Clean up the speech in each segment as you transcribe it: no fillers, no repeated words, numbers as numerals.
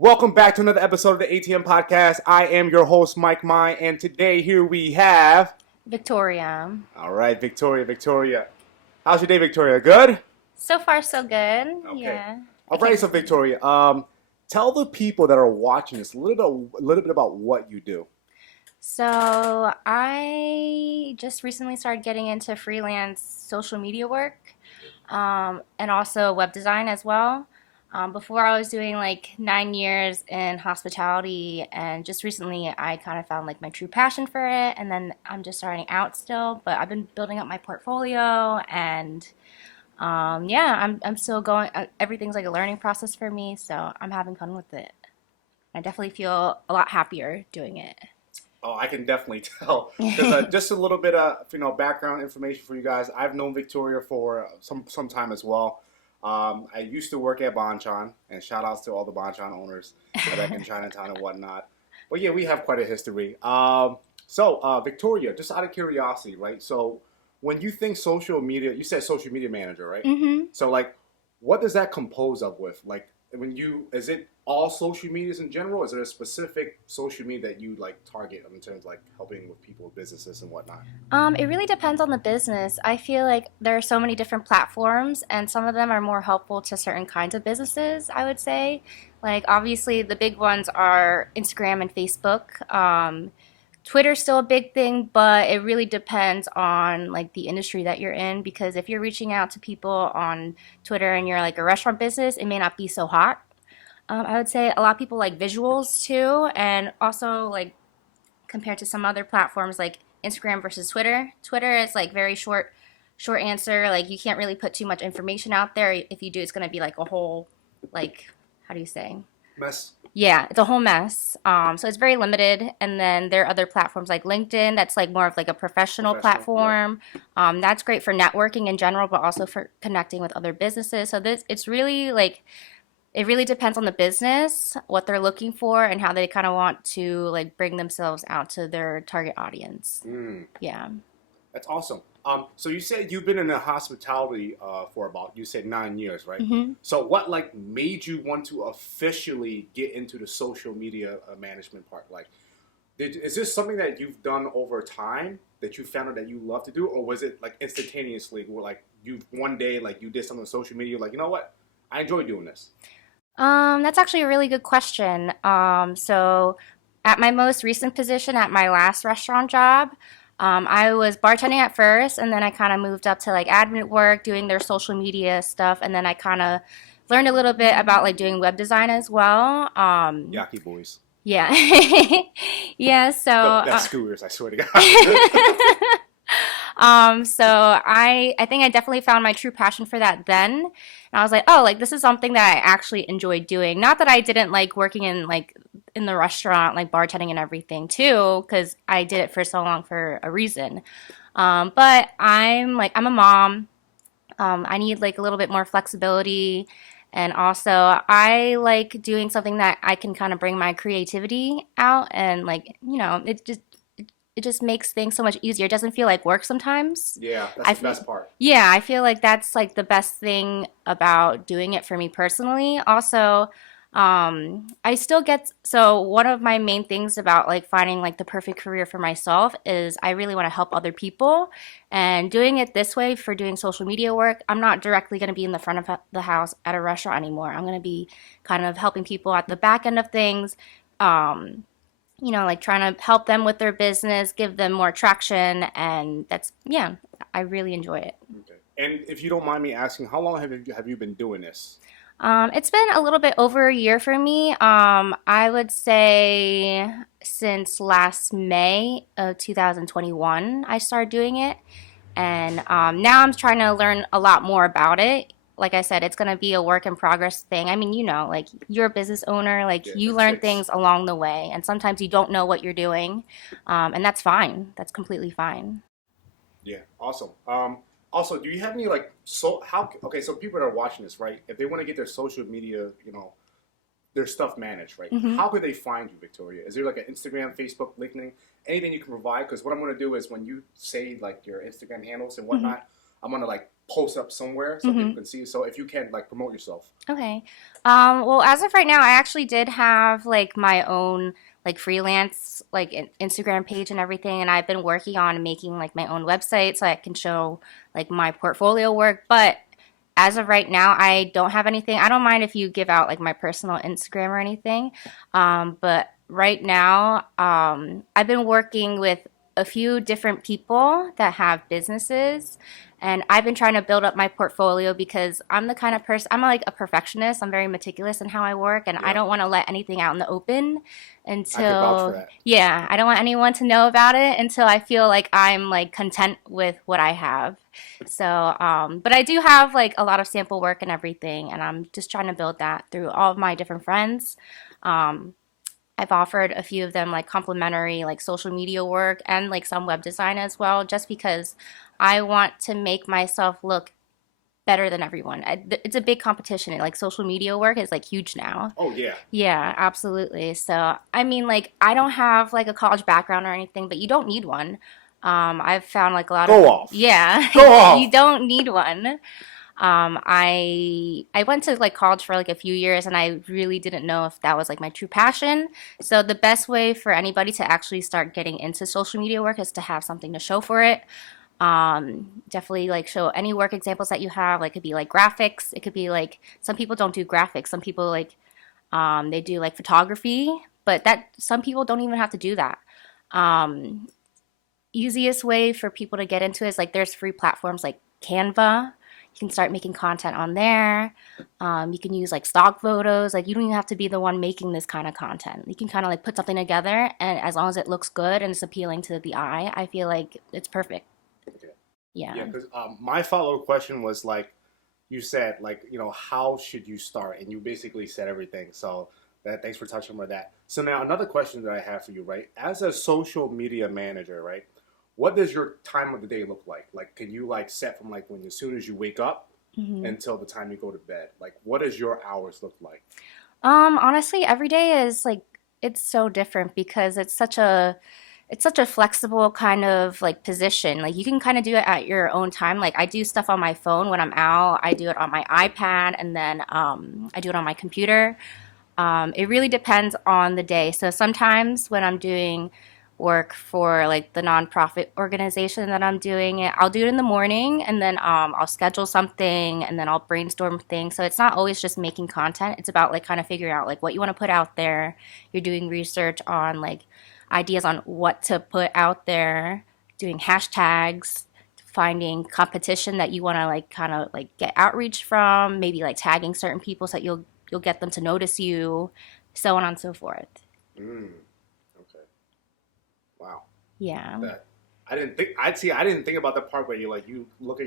Welcome back to another episode of the ATM Podcast. I am your host, Mike Mai, and today here we have... Victoria. All right, Victoria. How's your day, Victoria? Good? So far, so good. Okay. Yeah. All right, so Victoria, tell the people that are watching this a little bit about what you do. So I just recently started getting into freelance social media work, and also web design as well. Before I was doing like 9 years in hospitality, and just recently I kind of found like my true passion for it, and then I'm just starting out still, but I've been building up my portfolio, and I'm still going. Everything's like a learning process for me, so I'm having fun with it. I definitely feel a lot happier doing it. Oh, I can definitely tell. Just a little bit of background information for you guys. I've known Victoria for some time as well. I used to work at Bonchon, and shout outs to all the Bonchon owners back in Chinatown and whatnot. But yeah, we have quite a history. Victoria, just out of curiosity, right? So when you think social media, you said social media manager, right? Mm-hmm. So like, what does that compose of with? Like, is it all social medias in general? Is there a specific social media that you like target in terms of like helping with people with businesses and whatnot? It really depends on the business. I feel like there are so many different platforms, and some of them are more helpful to certain kinds of businesses, I would say. Like, obviously, the big ones are Instagram and Facebook. Twitter's still a big thing, but it really depends on like the industry that you're in, because if you're reaching out to people on Twitter and you're like a restaurant business, it may not be so hot. I would say a lot of people like visuals too, and also like compared to some other platforms like Instagram versus Twitter. Twitter is like very short answer. Like you can't really put too much information out there. If you do, it's gonna be like a whole like how do you say? Mess. Yeah, it's a whole mess. So it's very limited. And then there are other platforms like LinkedIn. That's like more of like a professional platform. Yeah. That's great for networking in general, but also for connecting with other businesses. So it's really like it really depends on the business, what they're looking for, and how they kind of want to like bring themselves out to their target audience. Yeah. That's awesome. So you said you've been in the hospitality for about, you said 9 years, right? Mm-hmm. So what like made you want to officially get into the social media management part? Like, is this something that you've done over time that you found out that you love to do, or was it like instantaneously, where like you one day like you did something on social media, like you know what, I enjoy doing this? That's actually a really good question. So at my most recent position at my last restaurant job, I was bartending at first, and then I kind of moved up to like admin work, doing their social media stuff, and then I kind of learned a little bit about like doing web design as well. Yaki boys. Yeah, yeah. So That's skewers, I swear to God. So I think I definitely found my true passion for that then. And I was like, oh, like this is something that I actually enjoyed doing. Not that I didn't like working in the restaurant, like bartending and everything too, because I did it for so long for a reason. But I'm a mom. I need like a little bit more flexibility. And also, I like doing something that I can kind of bring my creativity out, and like, it just makes things so much easier. It doesn't feel like work sometimes. Yeah, that's the best part. Yeah, I feel like that's like the best thing about doing it for me personally. Also, I still get so one of my main things about like finding like the perfect career for myself is I really want to help other people, and doing it this way for doing social media work, I'm not directly going to be in the front of the house at a restaurant anymore. I'm going to be kind of helping people at the back end of things. Like trying to help them with their business, give them more traction, and yeah, I really enjoy it. Okay. And if you don't mind me asking, how long have you been doing this? It's been a little bit over a year for me. I would say since last May of 2021, I started doing it, and now I'm trying to learn a lot more about it. Like I said, it's going to be a work in progress thing. I mean, like you're a business owner, like you learn things along the way, and sometimes you don't know what you're doing, and that's fine. That's completely fine. Yeah, awesome. Also, do you have any like so people that are watching this, right? If they want to get their social media, their stuff managed, right? Mm-hmm. How could they find you, Victoria? Is there like an Instagram, Facebook, LinkedIn, anything you can provide? Because what I'm going to do is when you say like your Instagram handles and whatnot, I'm going to like post up somewhere so people can see. So if you can, like, promote yourself. Okay. Well, as of right now, I actually did have like my own like freelance like Instagram page and everything, and I've been working on making like my own website so I can show like my portfolio work. But as of right now, I don't have anything. I don't mind if you give out like my personal Instagram or anything. But right now, I've been working with a few different people that have businesses, and I've been trying to build up my portfolio because I'm the kind of person, I'm like a perfectionist. I'm very meticulous in how I work, and I Yeah, don't want to let anything out in the open I could vouch for until, that. yeah, I don't want anyone to know about it until I feel like I'm like content with what I have. So, but I do have like a lot of sample work and everything, and I'm just trying to build that through all of my different friends. Um, I've offered a few of them like complimentary like social media work and like some web design as well, just because I want to make myself look better than everyone. It's a big competition. Like social media work is like huge now. Oh yeah, Yeah, absolutely. So, I mean, like, I don't have like a college background or anything, but you don't need one. I've found like a lot of, go off, yeah, go you off. don't need one. I went to like college for like a few years, and I really didn't know if that was like my true passion. So the best way for anybody to actually start getting into social media work is to have something to show for it. Definitely like show any work examples that you have. Like it could be like graphics. It could be like some people don't do graphics. Some people like they do like photography, but that some people don't even have to do that. Um, Easiest way for people to get into it is like there's free platforms like Canva. You can start making content on there. You can use like stock photos. Like you don't even have to be the one making this kind of content. You can kind of like put something together, and as long as it looks good and it's appealing to the eye, I feel like it's perfect. Okay. Yeah, Yeah. because my follow-up question was like, you said like, how should you start, and you basically said everything. So that thanks for touching on that. So now another question that I have for you, right? As a social media manager, right? What does your time of the day look like? Like, can you like set from like when as soon as you wake up hmm until the time you go to bed? Like, what does your hours look like? Honestly, every day is like it's so different because it's such a flexible kind of like position. Like you can kind of do it at your own time. Like I do stuff on my phone when I'm out. I do it on my iPad, and then I do it on my computer. It really depends on the day. So sometimes when I'm doing work for like the nonprofit organization that I'm doing it, I'll do it in the morning, and then I'll schedule something, and then I'll brainstorm things. So it's not always just making content. It's about like kind of figuring out like what you want to put out there. You're doing research on like ideas on what to put out there, doing hashtags, finding competition that you want to like kind of like get outreach from, maybe like tagging certain people so that you'll get them to notice you, so on and so forth. Mm, okay. Wow. Yeah. That I didn't think. I'd see. I didn't think about the part where you look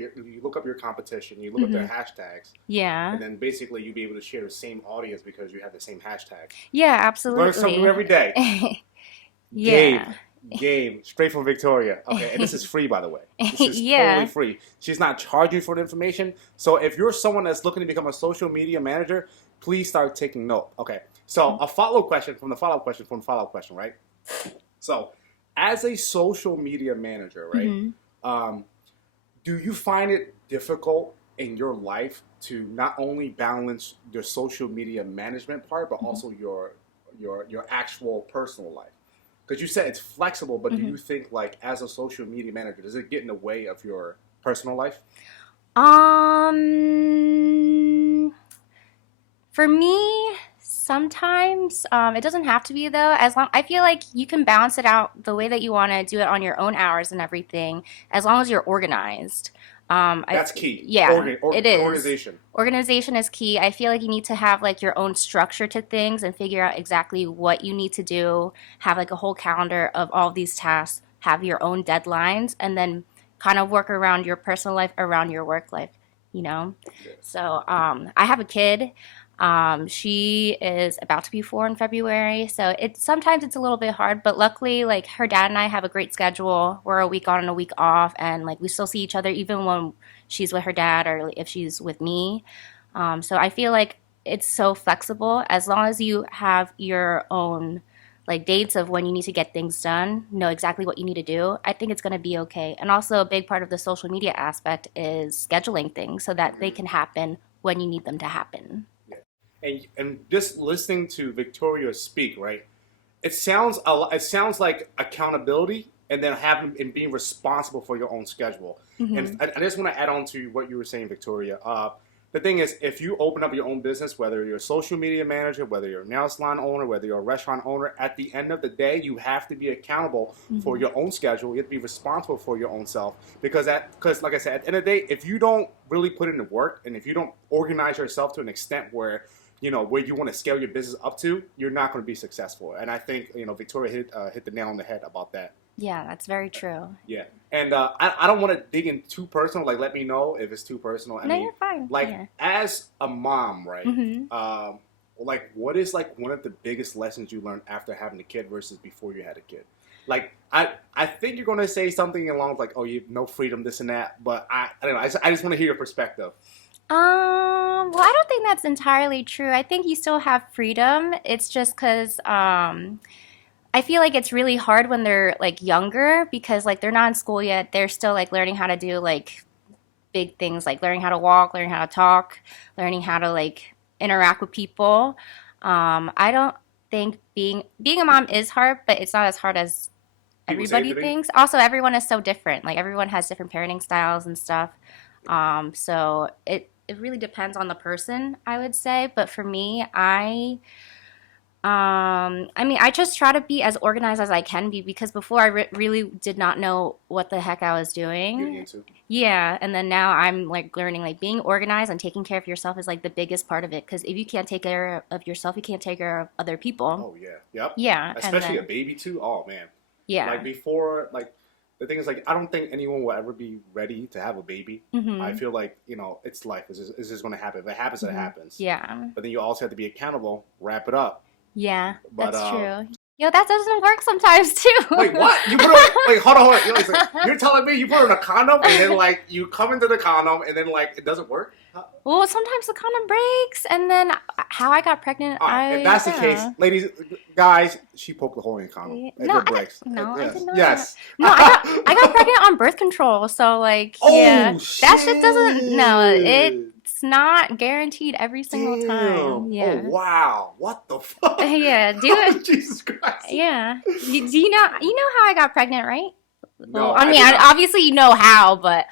up your competition, you look up their hmm hashtags, Yeah. and then basically you be able to share the same audience because you have the same hashtags. Yeah, Learn something new absolutely. every day. Gabe, Yeah. Gabe, straight from Victoria. Okay, and this is free, by the way. This is totally Yeah. free. She's not charging you for the information. So if you're someone that's looking to become a social media manager, please start taking note. Okay, so a follow-up question from the follow-up question from the follow-up question, right? So, as a social media manager, right? hmm Um, do you find it difficult in your life to not only balance your social media management part, but also your actual personal life? Because you said it's flexible, but do hmm you think like as a social media manager, does it get in the way of your personal life? Um, For me, sometimes it doesn't have to be though. As long I feel like you can balance it out the way that you want to do it on your own hours and everything, as long as you're organized. That's key. Yeah, it is. Organization. Organization is key. I feel like you need to have like your own structure to things and figure out exactly what you need to do. Have like a whole calendar of all of these tasks. Have your own deadlines, and then kind of work around your personal life around your work life. You know. Yeah. So I have a kid. She is about to be 4 in February, so it's sometimes it's a little bit hard, but luckily, like her dad and I have a great schedule. We're a week on and a week off, and like we still see each other even when she's with her dad or if she's with me. So I feel like it's so flexible as long as you have your own like dates of when you need to get things done, know exactly what you need to do, I think it's going to be okay. And also, a big part of the social media aspect is scheduling things so that they can happen when you need them to happen. Yeah. And just listening to Victoria speak, right? It sounds like accountability and then having and being responsible for your own schedule. And I just want to add on to what you were saying, Victoria. The thing is, if you open up your own business, whether you're a social media manager, whether you're a nail salon owner, whether you're a restaurant owner, at the end of the day, you have to be accountable for your own schedule. You have to be responsible for your own self. Because like I said, at the end of the day, if you don't really put in the work and if you don't organize yourself to an extent where where you want to scale your business up to, you're not going to be successful. And I think, Victoria hit the nail on the head about that. Yeah, that's very true. Yeah. And I don't want to dig in too personal. Like, let me know if it's too personal. I No, mean, you're fine. like, Yeah. as a mom, right? Mm-hmm. Like, what is, like, one of the biggest lessons you learned after having a kid versus before you had a kid? Like, I think you're going to say something along like, oh, you have no freedom, this and that. But I don't know. I just want to hear your perspective. Well, I don't think that's entirely true. I think you still have freedom. It's just because I feel like it's really hard when they're like younger because like they're not in school yet. They're still like learning how to do like big things like learning how to walk, learning how to talk, learning how to like interact with people. I don't think being a mom is hard, but it's not as hard as People say everybody today. thinks. Also, everyone is so different. Like everyone has different parenting styles and stuff. So it really depends on the person, I would say. But for me, I mean, I just try to be as organized as I can be because before I really did not know what the heck I was Getting doing. into. Yeah, and then now I'm like learning like being organized and taking care of yourself is like the biggest part of it because if you can't take care of yourself, you can't take care of other people. Oh, yeah. Yep. Yeah, and Especially a then baby, too. Oh, man. yeah. Like, before, like, the thing is, like, I don't think anyone will ever be ready to have a baby. I Mhm. feel like, it's life. It's just going to happen. If it happens, it Mhm. happens. Yeah. But then you also have to be accountable, wrap it up. Yeah, But, that's true. Yo, that doesn't work sometimes too. wait, what? You put on, wait, hold on. It's like, you're telling me you put on a condom and then, like, you come into the condom and then, like, it doesn't work? Well, sometimes the condom breaks, and then how I got pregnant, All right, if that's the don't case, know. ladies, guys, she poked the hole in the condom. Yeah. If No, it breaks. no, I Yes. didn't know Yes. No, I got pregnant on birth control, so like, Oh, yeah, shit. that shit doesn't. No, it's not guaranteed every single Damn. time. Yeah, Oh, wow. What the fuck? yeah, do it. Jesus Christ. Yeah, do you know how I got pregnant, right? No, Well, I mean, did not. obviously you know how, but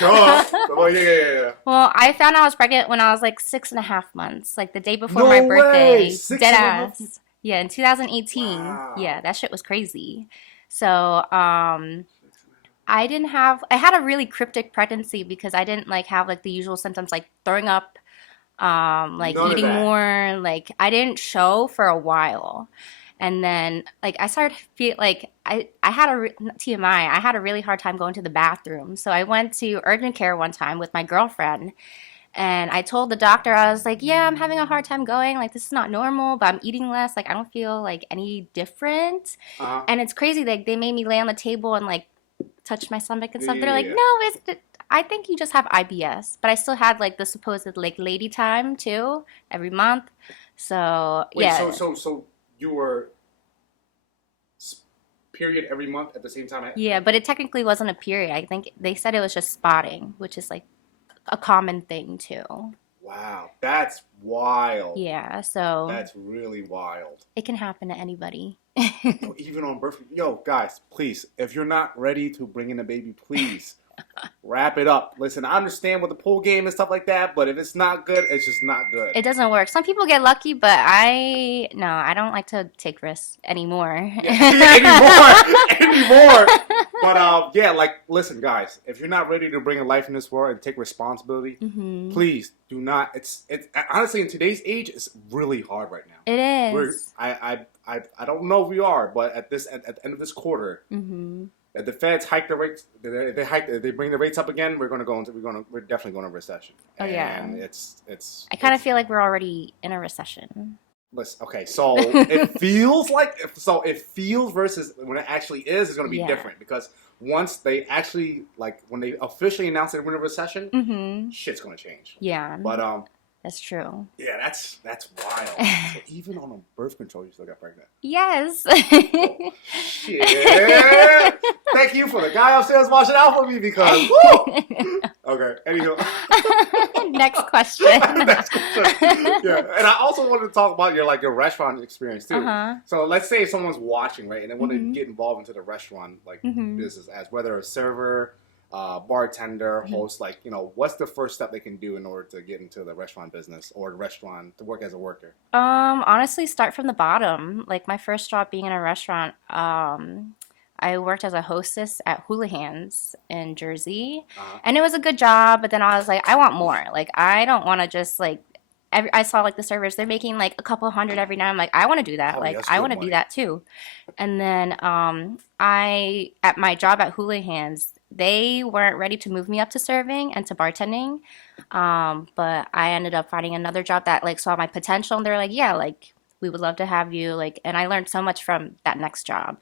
Duh. Oh, yeah. well, I found out I was pregnant when I was like 6.5 months, like the day before No my way! birthday. 6.5 Dead months? ass. Yeah, in 2018. Wow. Yeah, that shit was crazy. So, I had a really cryptic pregnancy because I didn't like have like the usual symptoms like throwing up, like None of eating that. more, like I didn't show for a while. And then like I started to feel like I had TMI, I had a really hard time going to the bathroom. So I went to urgent care one time with my girlfriend and I told the doctor, I was like, yeah, I'm having a hard time going. Like, this is not normal, but I'm eating less. Like, I don't feel like any different. Uh-huh. And it's crazy. Like, they made me lay on the table and like touch my stomach and stuff. They're like, Yeah. no, I think you just have IBS. But I still had like the supposed like lady time too every month. So, Wait, yeah. so you were period every month at the same time? Yeah, but it technically wasn't a period. I think they said it was just spotting, which is like a common thing too. Wow, that's wild. Yeah, so That's really wild. it can happen to anybody. Yo, even on birth. Yo, guys, please, if you're not ready to bring in a baby, please wrap it up. Listen, I understand with the pool game and stuff like that, but if it's not good, it's just not good. It doesn't work. Some people get lucky, but I don't like to take risks anymore. anymore. But yeah, like, listen, guys, if you're not ready to bring a life in this world and take responsibility, Hmm. please do not. It's honestly in today's age, it's really hard right now. It We're is. I don't know if we are, but at the end of this quarter, Hmm. if the Feds hike the rates, they bring the rates up again, we're definitely going to recession. Oh, yeah. And it's I kind of feel like we're already in a recession. listen, okay, so it feels versus when it actually is going to be Yeah. different because once they actually when they officially announce that we're in a recession, Hmm. shit's going to change. Yeah. But That's true. Yeah, that's wild. So even on a birth control, you still got pregnant. Yes. Oh, shit. Thank you for the guy upstairs watching out for me because, woo! Okay, anywho. Next question. Next question. Yeah, and I also wanted to talk about your restaurant experience too. Uh-huh. So let's say someone's watching, right, and they want to Mm-hmm. get involved into the restaurant Mm-hmm. business as whether a server, bartender, Mm-hmm. host. What's the first step they can do in order to get into the restaurant business or the restaurant to work as a worker? Honestly, start from the bottom. Like my first job being in a restaurant, I worked as a hostess at Houlihan's in Jersey, and it was a good job. But then I was like, I want more. Like I don't want to just like. I saw like the servers; they're making like a couple hundred every night. I'm like, I want to do that. Oh, Like that's I good want to money. do that too. And then I at my job at Houlihan's, they weren't ready to move me up to serving and to bartending. But I ended up finding another job that like saw my potential, and they're like, yeah, like we would love to have you. Like, and I learned so much from that next job,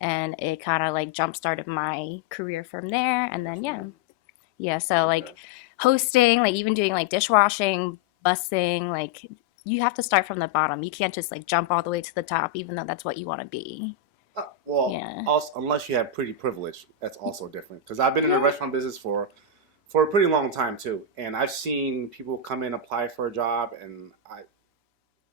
and it kind of like jump started my career from there. And then yeah. So like hosting, like even doing like dishwashing, busing, like you have to start from the bottom. You can't just like jump all the way to the top, even though that's what you want to be. Well, Yeah. also, unless you have pretty privilege, that's also different. Because I've been in the Yeah. restaurant business for a pretty long time too, and I've seen people come in apply for a job, and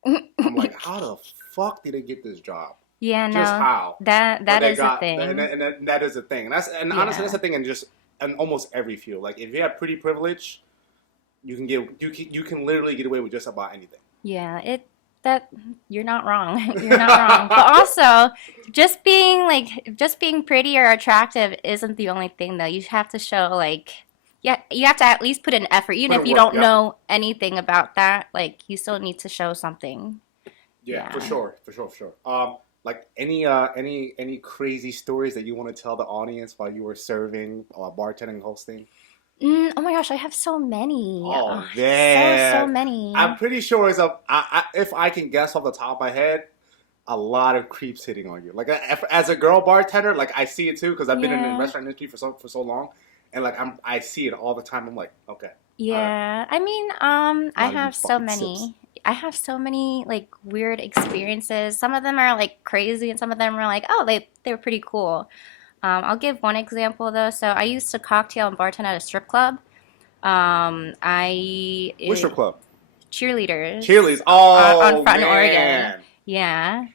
I'm like, how the fuck did they get this job? Yeah, Just no, how? that But they is a got, thing. and that is a thing. And honestly, Yeah. that's a thing in almost every field. Like if you have pretty privilege, you can literally get away with just about anything. Yeah, that you're not wrong. You're not wrong. But also, just being pretty or attractive isn't the only thing though. You have to show like yeah, you have to at least put in effort. Even Put if in you work, don't yeah. know anything about that, like you still need to show something. Yeah, for Yeah. sure. Like any crazy stories that you want to tell the audience while you were serving or bartending, hosting? Oh my gosh, I have so many. Oh So man, many. I'm pretty sure if I can guess off the top of my head, a lot of creeps hitting on you. Like as a girl bartender, like I see it too because I've been in the Yeah. restaurant industry for so long, and like I see it all the time. I'm like, okay, Yeah, I mean, a I lot of you have so fucking many. sips. I have so many like weird experiences. Some of them are like crazy, and some of them are like, oh, they were pretty cool. I'll give one example though. So I used to cocktail and bartend at a strip club. Which strip club? Cheerleaders Cheerleaders. Oh on Front in Oregon. man. Yeah.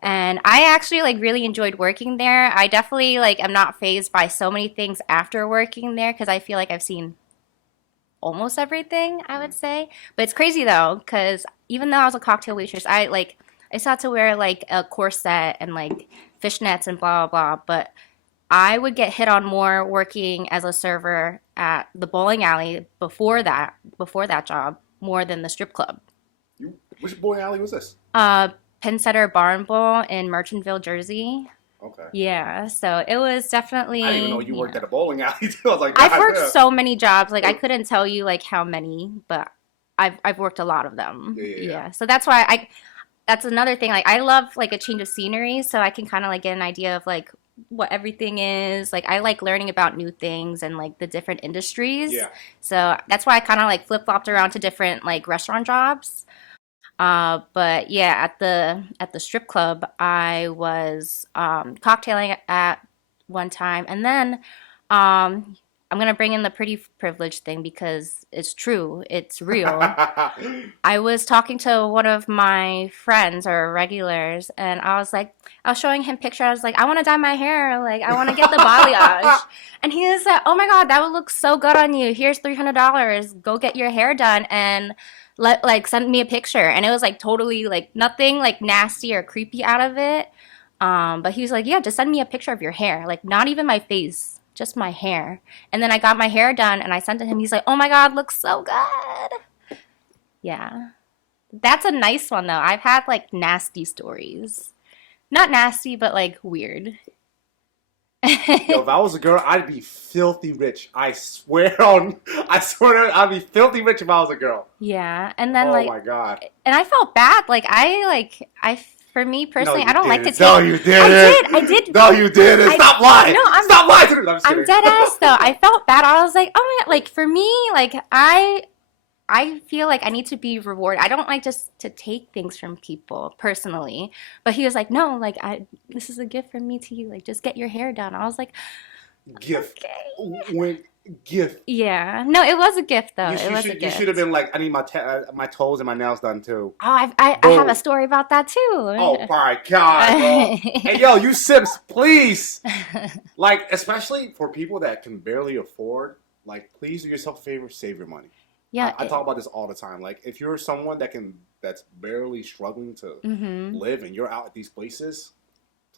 And I actually like really enjoyed working there. I definitely like am not fazed by so many things after working there because I feel like I've seen almost everything, I would say. But it's crazy though, because even though I was a cocktail waitress, I still had to wear like a corset and like fishnets and blah blah blah. But I would get hit on more working as a server at the bowling alley before that job more than the strip club. Which boy alley was this? Penn Center Barn Bowl in Merchantville, Jersey. Okay. Yeah, so it was definitely. I didn't even know you worked yeah. at a bowling alley too. I was like, I've God worked damn. so many jobs. Like I couldn't tell you like how many, but I've worked a lot of them. Yeah. So that's why that's another thing. Like I love like a change of scenery, so I can kind of like get an idea of like what everything is. Like I like learning about new things and like the different industries. Yeah. So that's why I kind of like flip-flopped around to different like restaurant jobs. But yeah, at the strip club, I was cocktailing at one time, and then I'm gonna bring in the pretty privilege thing because it's true, it's real. I was talking to one of my friends or regulars, and I was showing him pictures. I was like, I want to dye my hair, like I want to get the balayage, and he was like, oh my God, that would look so good on you. Here's $300. Go get your hair done and send me a picture. And it was like totally like nothing like nasty or creepy out of it. But he was like, yeah, just send me a picture of your hair, like not even my face, just my hair. And then I got my hair done and I sent it to him. He's like, oh my God, looks so good. Yeah. That's a nice one though. I've had like nasty stories. Not nasty, but like weird. Yo, if I was a girl, I'd be filthy rich. I swear I'd be filthy rich if I was a girl. Yeah. And then Oh my God. and I felt bad. For me personally, No, I don't you like to didn't. take. No, you didn't. I did. No, you didn't. I- Stop lying. No, Stop lying to me. I'm just I'm kidding. dead ass though. I felt bad. I was like, oh my God, like for me, like I I feel like I need to be rewarded. I don't like just to take things from people personally. But he was like, no, like this is a gift from me to you. Like just get your hair done. I was like, Gift. okay. When gift. Yeah. No, it was a gift though. You, It was a you should have gift. been like, I need my toes and my nails done too. Oh, I have a Boom. story about that Oh too. my God, bro. Hey, yo, you simps, please. Like, especially for people that can barely afford, like, please do yourself a favor, save your money. Yeah. I talk about this all the time. Like, if you're someone that's barely struggling to Mm-hmm. live and you're out at these places,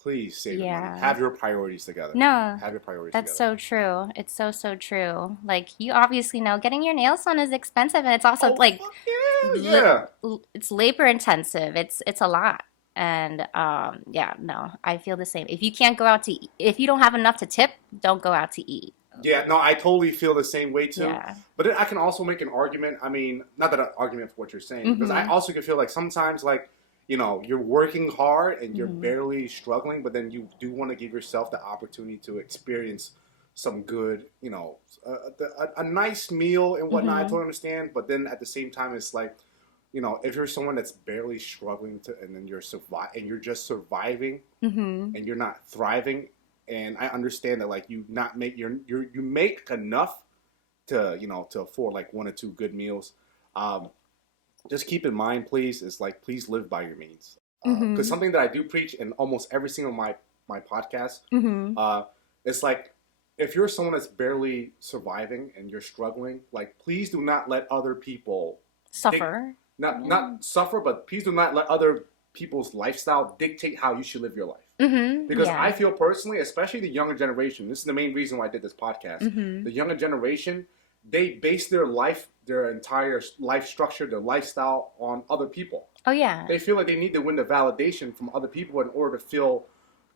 please save your money. Yeah. Have your priorities together. No, Have your priorities that's together. so true. It's so, so true. Like you obviously know getting your nails done is expensive and it's also Oh, like fuck yeah. it's labor intensive. It's a lot. And yeah, no, I feel the same. If you can't go out to eat, if you don't have enough to tip, don't go out to eat. Yeah, no, I totally feel the same way too. Yeah. But then I can also make an argument. I mean, not that an argument for what you're saying, because I Mm-hmm. also can feel like sometimes, like, you know, you're working hard and you're Mm-hmm. barely struggling, but then you do want to give yourself the opportunity to experience some good, you know, a nice meal and whatnot. I Mm-hmm. totally understand. But then at the same time, it's like, you know, if you're someone that's barely struggling to, and then you're just surviving Mm-hmm. and you're not thriving, and I understand that, like, you not make you make enough to, you know, to afford like one or two good meals. Um, just keep in mind, please, is like, please live by your means. Because Mm-hmm. something that I do preach in almost every single my podcast, Mm-hmm. it's like, if you're someone that's barely surviving and you're struggling, like, please do not let other people Suffer. not suffer, but please do not let other people's lifestyle dictate how you should live your life. Mm-hmm. Because Yeah. I feel personally, especially the younger generation, this is the main reason why I did this podcast. Mm-hmm. The younger generation, they base their entire life structure, their lifestyle on other people. Oh yeah. They feel like they need to win the validation from other people in order to feel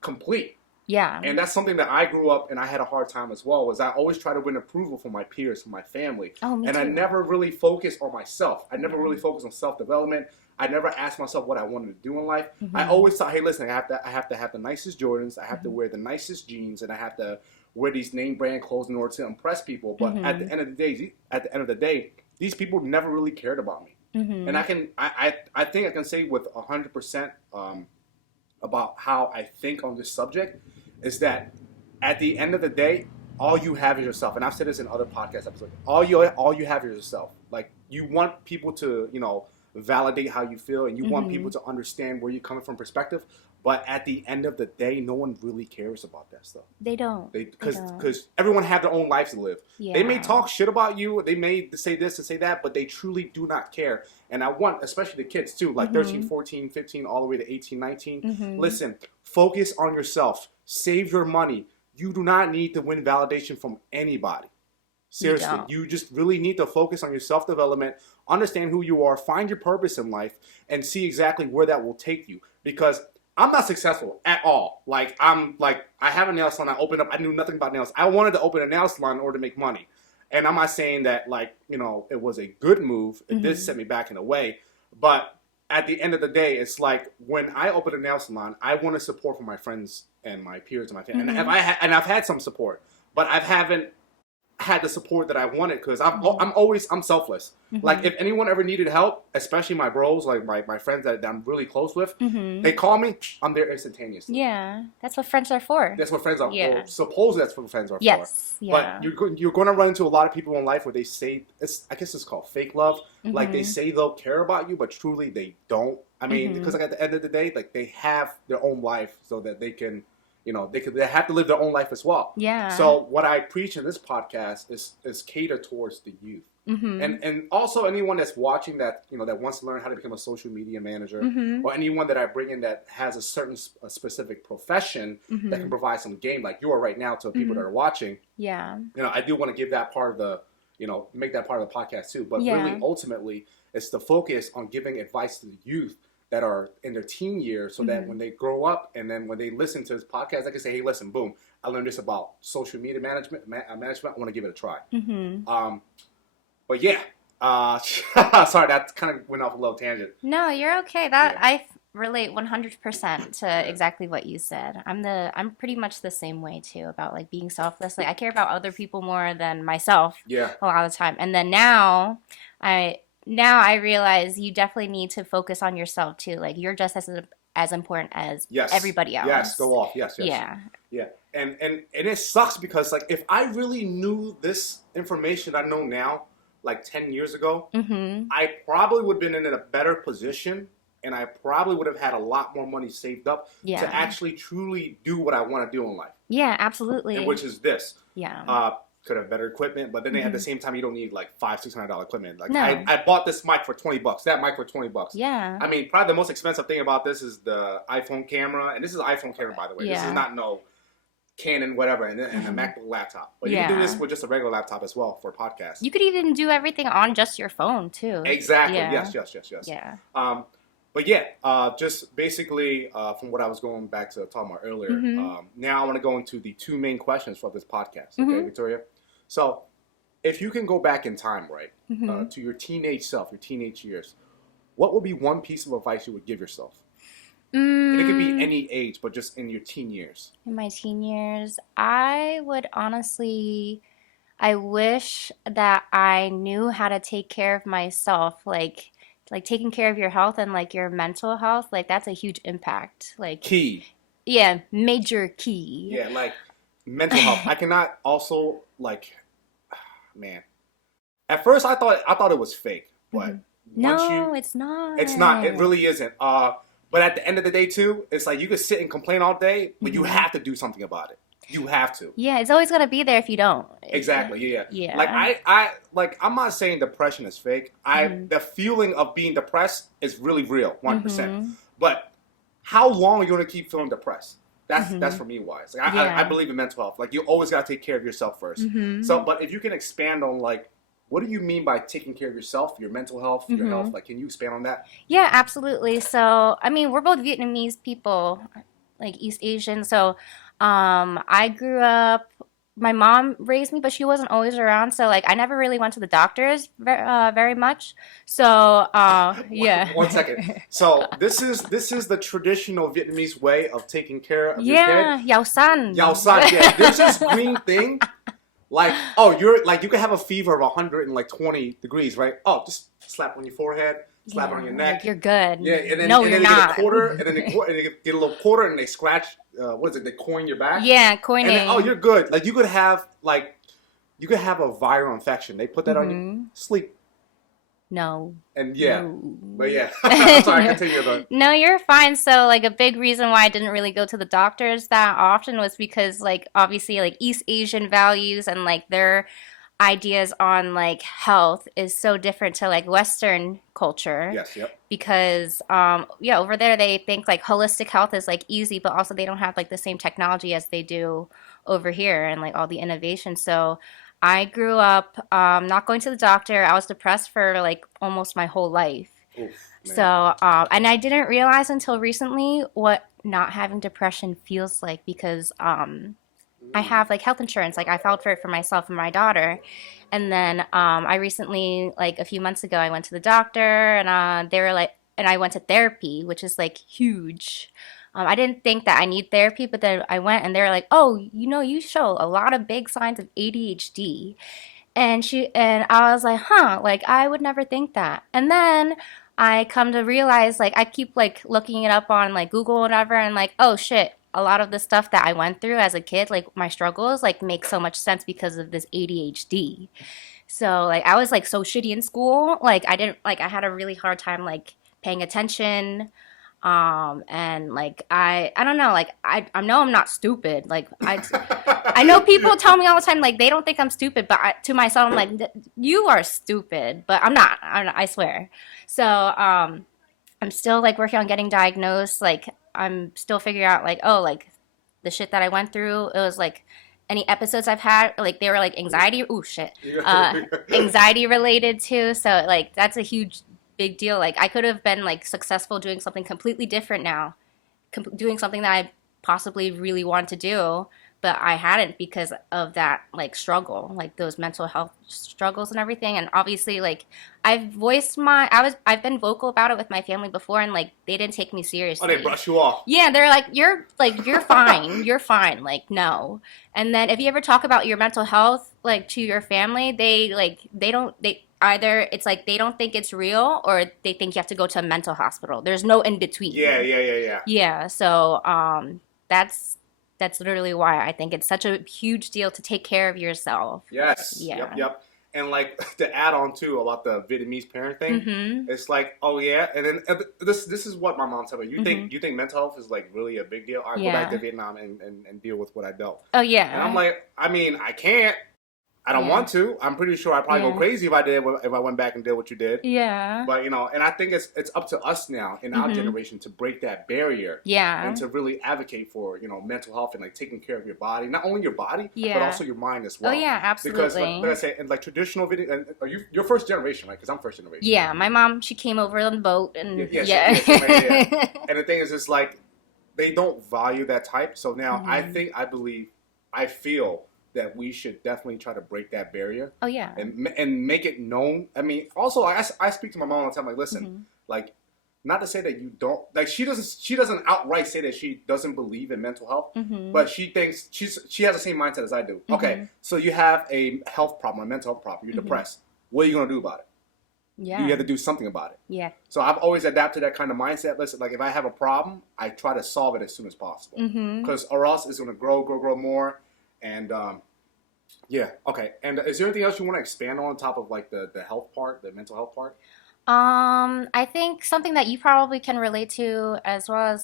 complete. Yeah. And that's something that I grew up and I had a hard time as well, was I always try to win approval from my peers, from my family. Oh, me And I too. never really focused on myself. I never Yeah. really focused on self-development. I never asked myself what I wanted to do in life. Mm-hmm. I always thought, hey, listen, I have to have the nicest Jordans. I have to Mm-hmm. wear the nicest jeans, and I have to wear these name brand clothes in order to impress people. But at Mm-hmm. the end of the day, these people never really cared about me. Mm-hmm. And I think I can say with 100% about how I think on this subject is that at the end of the day, all you have is yourself. And I've said this in other podcast episodes. All you have is yourself. Like, you want people to, you know, validate how you feel, and you want Mm-hmm. people to understand where you're coming from perspective. But at the end of the day, no one really cares about that stuff. They don't. Because don't. everyone have their own lives to live. Yeah. They may talk shit about you. They may say this and say that, but they truly do not care. And I want, especially the kids too, like Mhm. 13, 14, 15, all the way to 18, 19. Mhm. Listen, focus on yourself. Save your money. You do not need to win validation from anybody. Seriously, don't. you just really need to focus on your self-development, understand who you are, find your purpose in life, and see exactly where that will take you. Because I'm not successful at all. Like, I have a nail salon. I knew nothing about nails. I wanted to open a nail salon in order to make money. And I'm not saying that, like, you know, it was a good move. It did Mhm. set me back in a way. But at the end of the day, it's like, when I open a nail salon, I want to support from my friends and my peers and my family. Mhm. And I've had some support, but I haven't had the support that I wanted, because Mhm. I'm selfless. Mhm. Like, if anyone ever needed help, especially my bros, like my friends that I'm really close with, Mhm. they call me, I'm there instantaneously. Yeah, that's what friends are for. That's what friends are Yeah. for. Supposedly that's what friends are Yes. for. Yeah. But you're going to run into a lot of people in life where they say, I guess it's called fake love. Like, they Mhm. say they'll care about you, but truly they don't. I mean, Mhm. because, like, at the end of the day, like, they have their own life so that they can, you know, they have to live their own life as well. Yeah. So what I preach in this podcast is cater towards the youth. Mhm. And also anyone that's watching that, you know, that wants to learn how to become a social media manager, Mhm. or anyone that I bring in that has a certain a specific profession that can Mhm. provide some game, like you are right now, to people that are watching. Yeah. You know, I do want to give that part of the, you know, make that part of the podcast too. But Yeah. really, ultimately, it's the focus on giving advice to the youth that are in their teen years, so that Mhm. when they grow up and then when they listen to this podcast, they can say, hey, listen, boom, I learned this about social media management. I want to give it a try. Mhm. But yeah, sorry, that kind of went off a little tangent. No, you're okay. That Yeah. I relate 100% to exactly what you said. I'm pretty much the same way too, about like being selfless. Like, I care about other people more than myself Yeah. a lot of the time. And then now now I realize you definitely need to focus on yourself too. Like you're just as important as Yes. everybody Yes. else. Go off. Yes. Yes. Yeah. Yeah. And it sucks because like if I really knew this information I know now, like 10 years ago, Mm-hmm. I probably would have been in a better position, and I probably would have had a lot more money saved up Yeah. to actually truly do what I want to do in life, Yeah, absolutely. and which is this. Yeah. Could have better equipment, but then at the Mhm. same time, you don't need like $500-$600 equipment. Like No. I bought this mic for $20, that mic for $20. Yeah. I mean, probably the most expensive thing about this is the iPhone camera, and this is an iPhone camera, by the way. This Yeah. is not no Canon, whatever, and a Mhm. MacBook laptop. But you can do Yeah. this with just a regular laptop as well for podcasts. You could even do everything on just your phone too. Exactly. Yeah. Yes. Yeah. But yeah, just basically from what I was going back to talking about earlier. Mhm. Now I want to go into the two main questions for this podcast. Okay, Mhm. Victoria. So, if you can go back in time, right, Mhm. to your teenage self, your teenage years, what would be one piece of advice you would give yourself? And it could be any age, but just in your teen years. In my teen years, I would honestly, I wish that I knew how to take care of myself, like taking care of your health and like your mental health, like that's a huge impact. Like, Key. yeah, major key. Yeah, like mental health. I cannot also like, man. At first, I thought it was fake, but once No, it's not. it's not. It really isn't. But at the end of the day, too, it's like you could sit and complain all day, but you Mhm. have to do something about it. You have to. Yeah, it's always gonna be there if you don't. Exactly. Yeah. Yeah. Like I like. I'm not saying depression is fake. Mhm. The feeling of being depressed is really real, 1%. Mhm. But how long are you gonna keep feeling depressed? That's Mhm. for me wise. Like, Yeah. I believe in mental health. Like you always gotta take care of yourself 1st. Mhm. So, but if you can expand on like, what do you mean by taking care of yourself, your mental health, your Mhm. health? Like, can you expand on that? Yeah, absolutely. So, I mean, we're both Vietnamese people, like East Asian. So, I grew up, my mom raised me, but she wasn't always around. So, like, I never really went to the doctors very much. So, yeah. One second. So this is the traditional Vietnamese way of taking care of your Yeah, kid. Yao San. Yao san. Yeah, there's this green thing. Like, oh, you're like you can have a fever of 120 degrees, right? Oh, just slap on your forehead, slap it on your neck. Like, you're good. Yeah, and then no, and you're then they not. get a quarter, and then they get a little quarter, and they scratch. What is it? They coin your back. Yeah, And coining. then, oh, you're good. Like you could have a viral infection. They put that on you. Mhm. Sleep. No. And yeah, No. but yeah. I'm sorry. Continue though. No, you're fine. So, like, a big reason why I didn't really go to the doctors that often was because, like, obviously, like, East Asian values and, like, their ideas on, like, health is so different to, like, Western culture. Yes. Yep. Because, yeah, over there they think, like, holistic health is, like, easy, but also they don't have, like, the same technology as they do over here and, like, all the innovation. So, I grew up not going to the doctor. I was depressed for like almost my whole life. Oof, man. So, and I didn't realize until recently what not having depression feels like because I have like health insurance. Like I filed for it for myself and my daughter. And then I recently, like a few months ago, I went to the doctor and they were like, and I went to therapy, which is like huge. I didn't think that I need therapy, but then I went and they were like, "Oh, you know, you show a lot of big signs of ADHD." And I was like, "Huh, like I would never think that." And then I come to realize like I keep like looking it up on like Google and whatever and like, "Oh shit, a lot of the stuff that I went through as a kid, like my struggles like make so much sense because of this ADHD." So like I was like so shitty in school, like I had a really hard time like paying attention. And like I don't know, like I know I'm not stupid. Like I know people tell me all the time like they don't think I'm stupid, but to myself I'm like you are stupid, but I'm not, I swear. So I'm still like working on getting diagnosed. Like I'm still figuring out like, oh, like the shit that I went through, it was like any episodes I've had, like they were like anxiety, anxiety related too. So like that's a huge big deal. Like I could have been like successful doing something completely different now, doing something that I possibly really want to do, but I hadn't because of that like struggle, like those mental health struggles and everything. And obviously like I've been vocal about it with my family before and like they didn't take me seriously. Oh, they brush you off. Yeah, they're like you're fine. You're fine. Like no. And then if you ever talk about your mental health like to your family, they either it's like they don't think it's real or they think you have to go to a mental hospital. There's no in between. Yeah. Yeah, so that's literally why I think it's such a huge deal to take care of yourself. Yes. Yeah. Yep. And like to add on too about the Vietnamese parent thing, it's like, oh yeah, and then this is what my mom told me. You think mental health is like really a big deal? I go back to Vietnam and deal with what I dealt. Oh yeah. And I'm like, I mean, I can't. I don't want to. I'm pretty sure I'd probably go crazy if I went back and did what you did. Yeah. But you know, and I think it's up to us now in our generation to break that barrier. Yeah. And to really advocate for, you know, mental health and like taking care of your body, not only your body, but also your mind as well. Oh yeah, absolutely. Because like I say, in like traditional video, and are you're first generation, right? Because I'm first generation. Yeah, my mom, she came over on the boat and And the thing is, it's like they don't value that type. So now I feel that we should definitely try to break that barrier. Oh yeah. And make it known. I mean, also I speak to my mom all the time. Like, listen, like, not to say that you don't like. She doesn't outright say that she doesn't believe in mental health, but she thinks she has the same mindset as I do. Okay, so you have a health problem, a mental health problem. You're depressed. What are you gonna do about it? Yeah. You have to do something about it. Yeah. So I've always adapted that kind of mindset. Listen, like if I have a problem, I try to solve it as soon as possible, because or else it's gonna grow more. And yeah, okay. And is there anything else you want to expand on top of like the health part, the mental health part? I think something that you probably can relate to as well as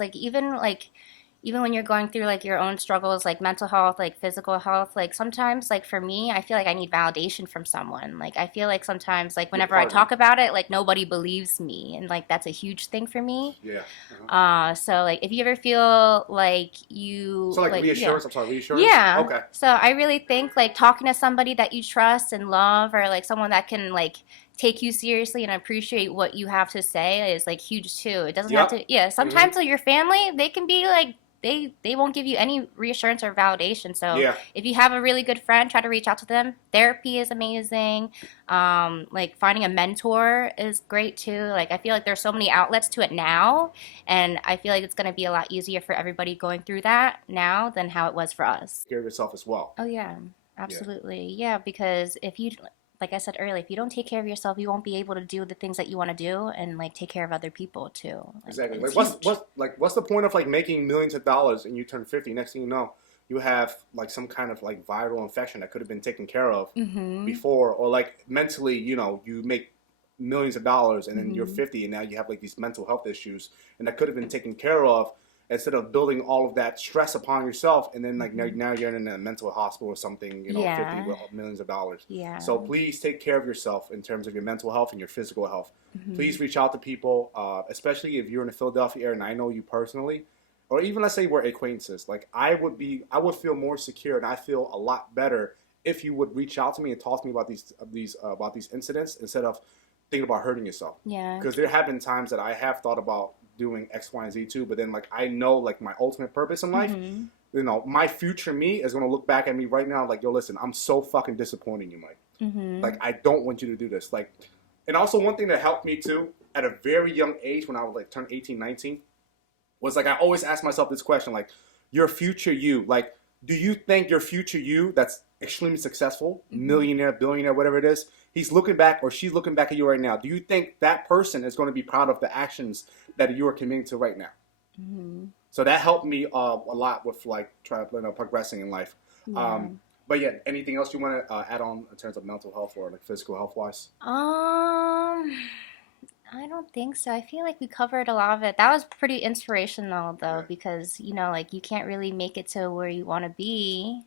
even when you're going through like your own struggles, like mental health, like physical health, like sometimes like for me, I feel like I need validation from someone. Like I feel like sometimes like whenever I talk about it, like nobody believes me, and like that's a huge thing for me. Yeah. So like if you ever feel like you So like reassurance, I'm sorry, reassurance? Yeah. Okay. So I really think like talking to somebody that you trust and love, or like someone that can like take you seriously and appreciate what you have to say is like huge too. It doesn't have to sometimes with your family, they can be like they won't give you any reassurance or validation. So if you have a really good friend, try to reach out to them. Therapy is amazing. Like finding a mentor is great too. Like I feel like there's so many outlets to it now, and I feel like it's going to be a lot easier for everybody going through that now than how it was for us. Take care of yourself as well. Oh yeah, absolutely. Yeah, because if you, like I said earlier, if you don't take care of yourself, you won't be able to do the things that you want to do and like take care of other people too. Like, exactly. Like what's the point of like making millions of dollars and you turn 50? Next thing you know, you have like some kind of like viral infection that could have been taken care of before, or like mentally, you know, you make millions of dollars and then you're 50 and now you have like these mental health issues and that could have been taken care of, instead of building all of that stress upon yourself, and then like now you're in a mental hospital or something, you know, 50 with millions of dollars. Yeah. So please take care of yourself in terms of your mental health and your physical health. Please reach out to people, especially if you're in the Philadelphia area and I know you personally, or even let's say we're acquaintances. Like I would feel more secure and I feel a lot better if you would reach out to me and talk to me about these incidents instead of thinking about hurting yourself. Yeah. Because there have been times that I have thought about doing X, Y, and Z too, but then like I know like my ultimate purpose in life, you know, my future me is gonna look back at me right now like, yo, listen, I'm so fucking disappointing you, Mike. Like I don't want you to do this. Like, and also one thing that helped me too at a very young age when I was like turned 18, 19, was like I always ask myself this question, like, your future you, like, do you think your future you that's extremely successful, millionaire, billionaire, whatever it is, he's looking back or she's looking back at you right now, do you think that person is going to be proud of the actions that you are committing to right now? So that helped me a lot with like progressing in life. But yeah, anything else you want to add on in terms of mental health or like physical health wise? I don't think so. I feel like we covered a lot of it. That was pretty inspirational though, because you know, like you can't really make it to where you want to be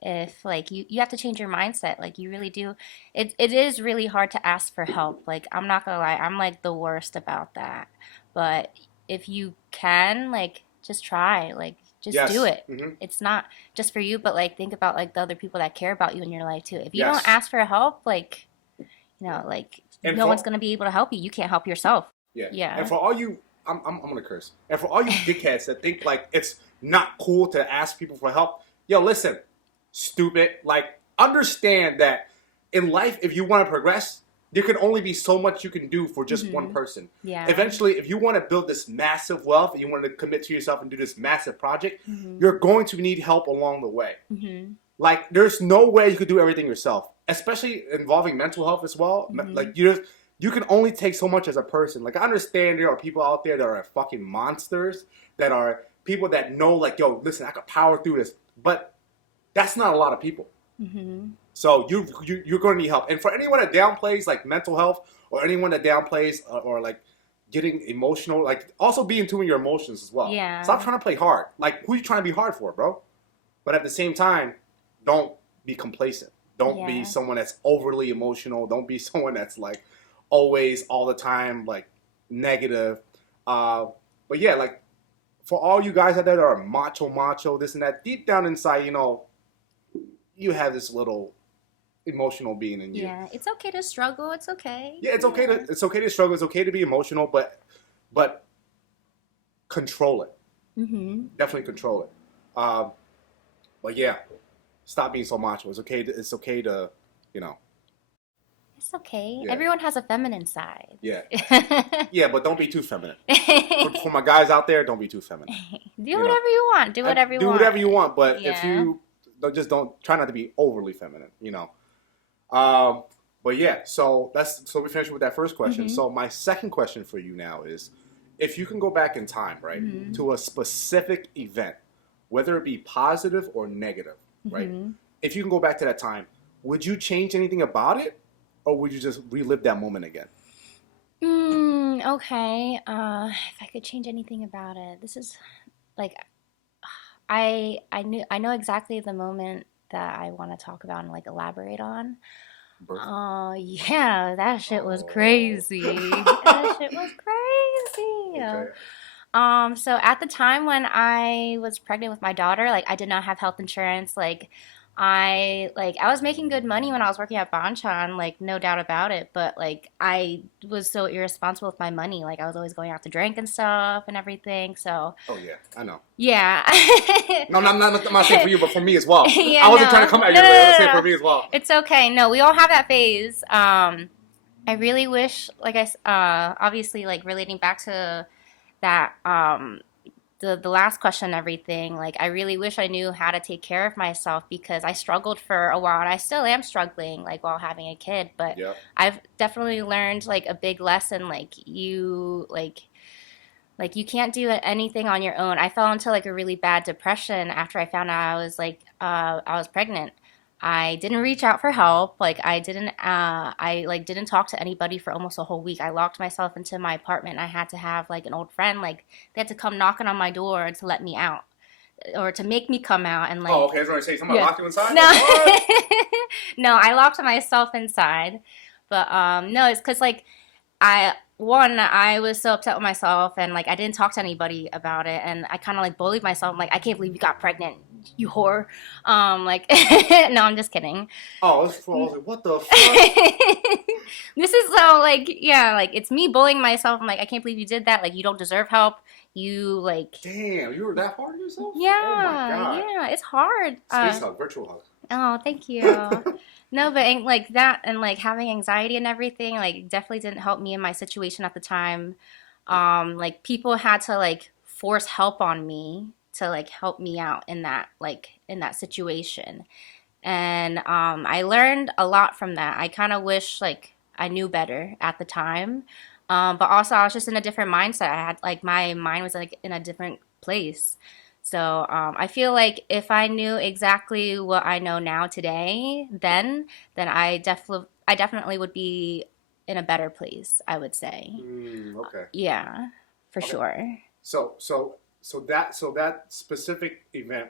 if like you have to change your mindset. Like you really do. It is really hard to ask for help. Like I'm not gonna lie, I'm like the worst about that. But if you can, like just try. Like just do it. It's not just for you, but like think about like the other people that care about you in your life too. If you don't ask for help, like you know, like no one's gonna be able to help you. You can't help yourself. Yeah. And for all you, I'm gonna curse. And for all you dickheads that think like it's not cool to ask people for help, yo, listen, stupid. Like understand that in life, if you want to progress, there can only be so much you can do for just one person. Yeah. Eventually, if you want to build this massive wealth and you want to commit to yourself and do this massive project, you're going to need help along the way. Like, there's no way you could do everything yourself. especially involving mental health as well. Mm-hmm. Like you can only take so much as a person. Like I understand there are people out there that are fucking monsters, that are people that know like, yo, listen, I could power through this, but that's not a lot of people. Mm-hmm. So you're going to need help. And for anyone that downplays like mental health, or anyone that downplays or like getting emotional, like also be in tune with your emotions as well. Yeah. Stop trying to play hard. Like who you trying to be hard for, bro? But at the same time, don't be complacent. Don't be Yeah. someone that's overly emotional. Don't be someone that's like always all the time like negative. But yeah, like for all you guys out there that are macho, this and that, deep down inside, you know, you have this little emotional being in you. Yeah, it's okay to struggle. It's okay. Yeah, it's okay to struggle. It's okay to be emotional, but control it. Mm-hmm. Definitely control it. But yeah, stop being so macho. It's okay to, you know. It's okay. Yeah. Everyone has a feminine side. Yeah. Yeah, but don't be too feminine. For my guys out there, don't be too feminine. Do whatever you want. Do whatever you do want. whatever you want, but if Yeah. you don't try not to be overly feminine, you know. But yeah, so we finished with that first question. Mhm. So my second question for you now is, if you can go back in time, right, Mhm. to a specific event, whether it be positive or negative, right? Mhm. If you can go back to that time, would you change anything about it, or would you just relive that moment again? Okay. If I could change anything about it, this is like I know exactly the moment that I want to talk about and like elaborate on. Birth? Yeah, that shit was Oh. crazy. That shit was crazy. Okay. So at the time when I was pregnant with my daughter, like I did not have health insurance. I was making good money when I was working at Banchan, like no doubt about it. But like I was so irresponsible with my money. Like I was always going out to drink and stuff and everything. So Oh yeah, I know. yeah. No, I'm not saying for you, but for me as well. Yeah, I wasn't no. trying to come at you. No, but no, I was no, saying no. for me as well. It's okay. No, we all have that phase. I really wish, like obviously, like relating back to that, the last question and everything, like I really wish I knew how to take care of myself because I struggled for a while and I still am struggling, like while having a kid. But Yep. I've definitely learned like a big lesson, like you can't do anything on your own. I fell into like a really bad depression after I found out I was pregnant. I didn't reach out for help. Like I like didn't talk to anybody for almost a whole week. I locked myself into my apartment. I had to have like an old friend, like they had to come knocking on my door to let me out or to make me come out and like Oh, okay. I was going to say somebody Yeah. locked you inside. no, Like, what? no, I locked myself inside. But no, it's because like I was so upset with myself and like I didn't talk to anybody about it and I kind of like bullied myself. I'm like, I can't believe you got pregnant, you whore. Like no, I'm just kidding. Oh, I was like, what the fuck? This is so like yeah, like it's me bullying myself. I'm like, I can't believe you did that. Like you don't deserve help. You like Damn, you were that hard on yourself? yeah, Oh my god. yeah, it's hard. Space hug, virtual hug. Oh, thank you. No, but like that and like having anxiety and everything, like definitely didn't help me in my situation at the time. Like people had to like force help on me to like help me out in that situation. And I learned a lot from that. I kind of wish like I knew better at the time. But also I was just in a different mindset. I had like my mind was like in a different place. So I feel like if I knew exactly what I know now today, then I definitely would be in a better place, I would say. Okay. Yeah, for Okay. sure. So that specific event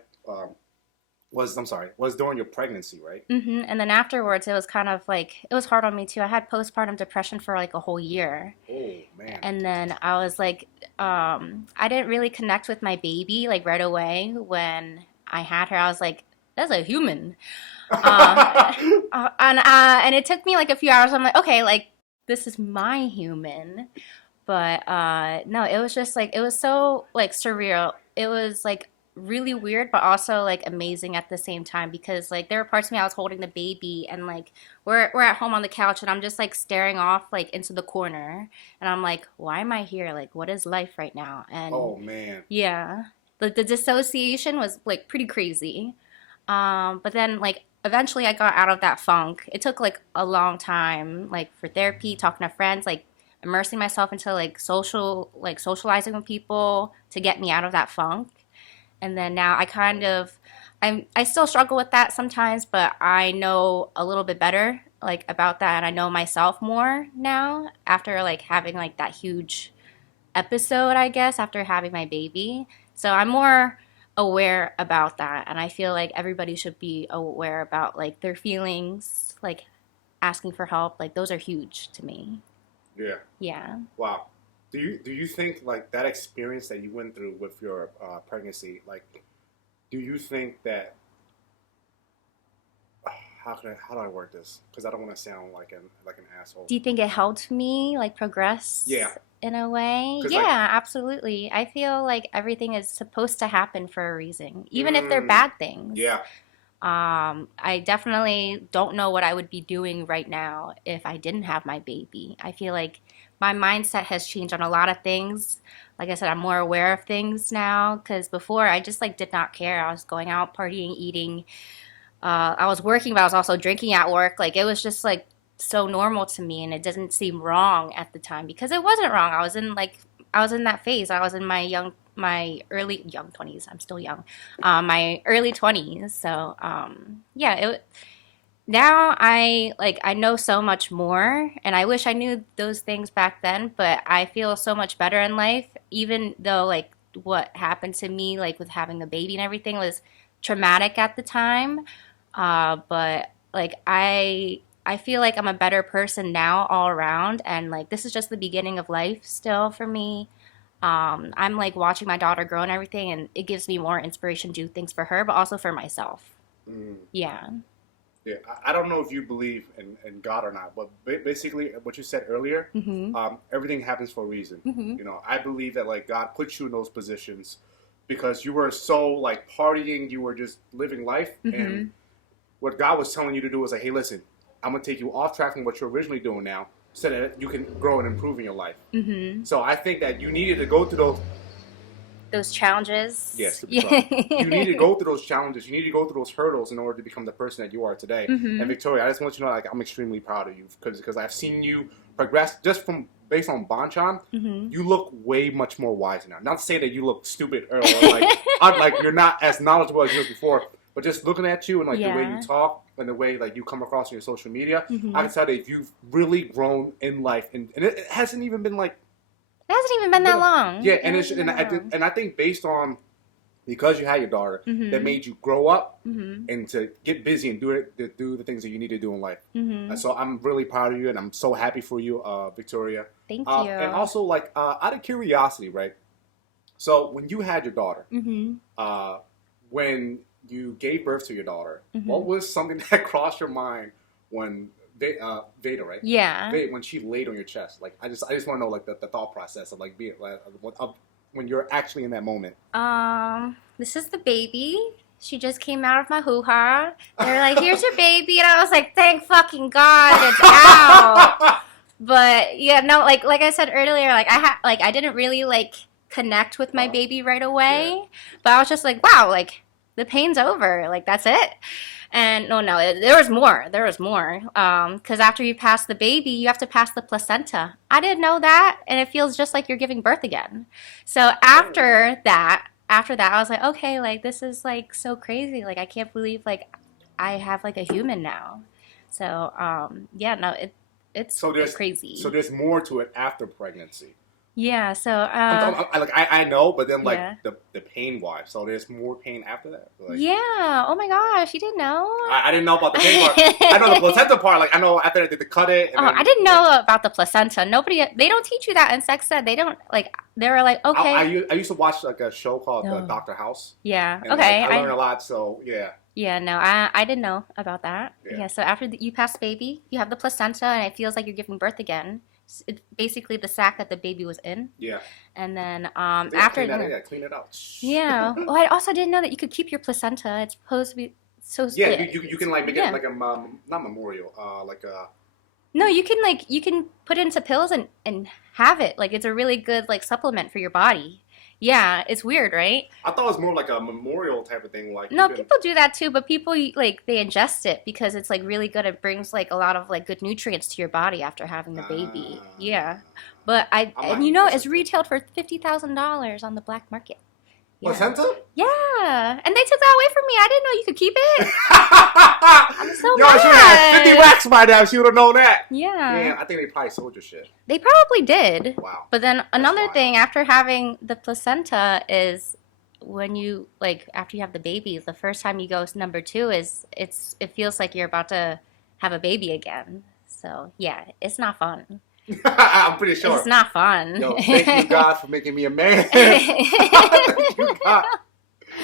was during your pregnancy, right? And then afterwards, it was kind of like it was hard on me too. I had postpartum depression for like a whole year. Oh man. And then I was like, I didn't really connect with my baby like right away when I had her. I was like, that's a human. And it took me like a few hours. I'm like, okay, like this is my human. But no, it was just like it was so like surreal. It was like really weird, but also like amazing at the same time because like there were parts of me I was holding the baby and like we're at home on the couch and I'm just like staring off like into the corner and I'm like, why am I here? Like, what is life right now? And Oh man. yeah, the dissociation was like pretty crazy. But then like eventually I got out of that funk. It took like a long time, like for therapy, talking to friends, like immersing myself into like socializing with people to get me out of that funk. And then now I still struggle with that sometimes, but I know a little bit better like about that, and I know myself more now after like having like that huge episode, I guess, after having my baby. So I'm more aware about that, and I feel like everybody should be aware about like their feelings, like asking for help. Like those are huge to me. Yeah. Yeah. Wow. Do you think like that experience that you went through with your pregnancy, like, do you think that how do I word this? Because I don't want to sound like an asshole. Do you think it helped me like progress Yeah. in a way? 'Cause, Yeah, like, absolutely. I feel like everything is supposed to happen for a reason, even if they're mm, bad things. yeah. I definitely don't know what I would be doing right now if I didn't have my baby. I feel like my mindset has changed on a lot of things. Like I said, I'm more aware of things now because before I just like did not care. I was going out, partying, eating. I was working, but I was also drinking at work. Like it was just like so normal to me, and it didn't seem wrong at the time because it wasn't wrong. I was in that phase. I was in my early young 20s. I'm still young. My early 20s. So yeah, now I know so much more, and I wish I knew those things back then. But I feel so much better in life, even though like what happened to me, like with having a baby and everything, was traumatic at the time. But like I feel like I'm a better person now all around, and like this is just the beginning of life still for me. I'm like watching my daughter grow and everything, and it gives me more inspiration to do things for her, but also for myself. Mm, Yeah. yeah. I don't know if you believe in God or not, but basically what you said earlier, Mhm. everything happens for a reason. Mhm. You know, I believe that like God puts you in those positions because you were so like partying, you were just living life, and Mhm. what God was telling you to do was like, hey, listen, I'm gonna take you off track from what you're originally doing now, so that you can grow and improve in your life. Mhm. So I think that you needed to go through those. Those challenges. Yes, to be Yeah. truck. You need to go through those challenges. You need to go through those hurdles in order to become the person that you are today. And Mhm. Victoria, I just want you to know, like, I'm extremely proud of you because I've seen you progress just from based on Banchan. Mhm. You look way much more wise now. Not to say that you look stupid or like like you're not as knowledgeable as you was before, but just looking at you and like the way you Yeah. talk and the way like you come across on your social media, I Mhm. can tell that you've really grown in life, and it hasn't even been like It hasn't even been that long. yeah, It and hasn't been that long. I think based on because you had your daughter that Mhm. made you grow up Mhm. and to get busy and do the things that you need to do in life. And Mhm. so I'm really proud of you, and I'm so happy for you, Victoria. Thank And you. also, like out of curiosity, right? So when you had your daughter, Mhm. uh, when you gave birth to your daughter, what Mhm. was something that crossed your mind when Veda, right? Yeah. When she laid on your chest? Like I just want to know like the thought process of like being like of when you're actually in that moment. This is the baby. She just came out of my hoo-ha. They're like, here's your baby. And I was like, thank fucking God, it's out. But yeah, no, like I said earlier, I didn't really like connect with my baby right Yeah. away. But I was just like, wow, like the pain's over. Like that's it. And no, there was more. There was more. Because after you pass the baby, you have to pass the placenta. I didn't know that, and it feels just like you're giving birth again. So after that, I was like, okay, like this is like so crazy. Like I can't believe like I have like a human now. So yeah, no, it's So crazy. there's more to it after pregnancy. Yeah. So I know, but then like yeah. the pain wise. So there's more pain after that. Like Yeah. Oh my gosh, you didn't know? I didn't know about the pain part. I know the placenta part. Like I know after they did the cut it. And Oh, then, I didn't know about the placenta. They don't teach you that in sex ed. They don't like. They were like, okay, I used to watch like a show called no, Doctor House. yeah, And okay, like, I learned a lot. So yeah. yeah, no, I didn't know about that. Yeah. Yeah, so after you pass the baby, you have the placenta, and it feels like you're giving birth again. It's basically the sac that the baby was in, Yeah. and then They after clean it out. yeah. Oh, I also didn't know that you could keep your placenta. It's supposed to be so Yeah, you can like make yeah. it like a not memorial, like a No, you can put it into pills and have it. Like it's a really good like supplement for your body. Yeah, it's weird, right? I thought it was more like a memorial type of thing. Like you No, can. people do that too, but people like they ingest it because it's like really good. It brings like a lot of like good nutrients to your body after having the baby. Yeah. But I'm not you eating know, it's placenta. retailed for $50,000 on the black market. Yeah. Placenta? Yeah. And they took that away from me. I didn't know you could keep it. I'm so Yo, she would have 50 mad. racks by now. She would have known that. Yeah. Damn, I think they probably sold your shit. They probably did. Wow. But then another wild. thing after having the placenta is when you like after you have the baby, the first time you go number two is it feels like you're about to have a baby again. So yeah, it's not fun. I'm pretty sure. It's not fun. Yo, thank you, God, for making me a man. Thank you, God.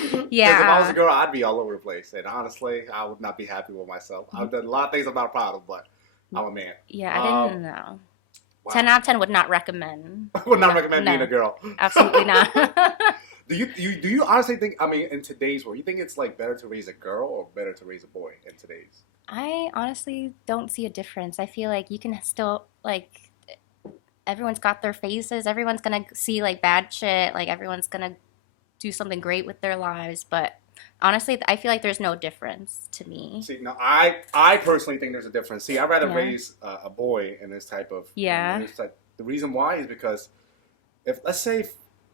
Because if I was a Yeah. girl, I'd be all over the place. And honestly, I would not be happy with myself. I've done a lot of things I'm not proud of, but I'm a man. Yeah, I didn't know. 10 Wow. out of 10 would not recommend. I would not recommend No. being a girl. Absolutely not. Do you honestly think, I mean, in today's world, you think it's like better to raise a girl or better to raise a boy in today's? I honestly don't see a difference. I feel like you can still like everyone's got their faces. Everyone's gonna see like bad shit. Like everyone's gonna do something great with their lives. But honestly, I feel like there's no difference to me. See, no, I personally think there's a difference. See, I'd rather Yeah. raise a boy in this type of Yeah. in this type. The reason why is because if let's say,